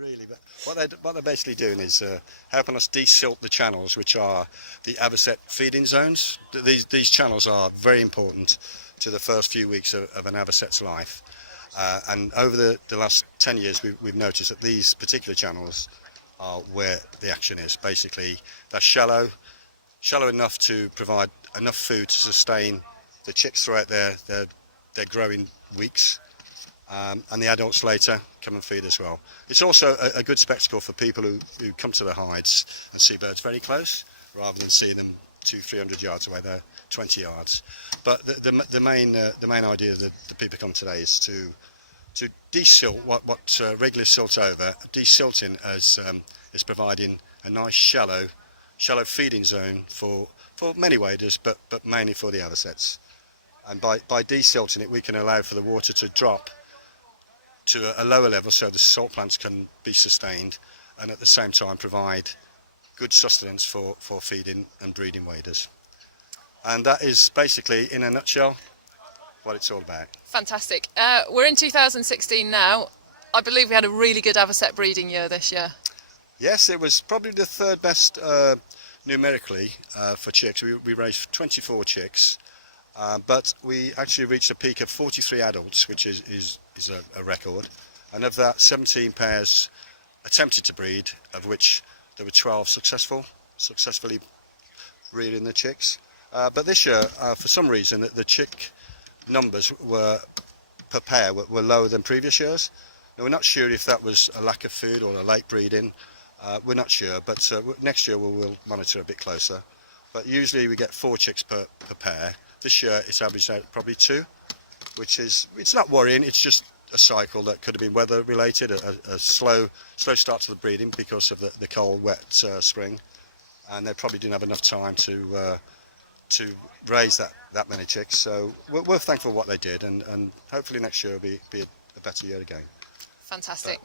really. But what they're basically doing is helping us desilt the channels, which are the avocet feeding zones. These channels are very important to the first few weeks of an avocet's life. And over the last 10 years, we've noticed that these particular channels are where the action is. Basically, they're shallow enough to provide enough food to sustain the chicks throughout their growing weeks, and the adults later come and feed as well. It's also a good spectacle for people who come to the hides and see birds very close, rather than seeing them 200-300 yards away. They're 20 yards. But the main idea that the people come today is to desilt what regular silt over. Desilting is providing a nice shallow feeding zone for many waders, but mainly for the avocets. And by desilting it, we can allow for the water to drop to a lower level so the salt plants can be sustained, and at the same time provide good sustenance for feeding and breeding waders. And that is basically, in a nutshell, what it's all about. Fantastic. We're in 2016 now. I believe we had a really good avocet breeding year this year. Yes, it was probably the third best numerically for chicks. We raised 24 chicks, but we actually reached a peak of 43 adults, which is a record. And of that, 17 pairs attempted to breed, of which there were 12 successfully breeding the chicks. But this year, for some reason, the chick numbers per pair were lower than previous years. Now, we're not sure if that was a lack of food or a late breeding. We're not sure, but next year we'll monitor a bit closer. But usually we get 4 chicks per pair. This year it's averaged out probably 2, which it's not worrying. It's just a cycle that could have been weather related, a slow start to the breeding because of the cold, wet spring, and they probably didn't have enough time to raise that many chicks. So we're thankful for what they did, and hopefully next year will be a better year again. Fantastic.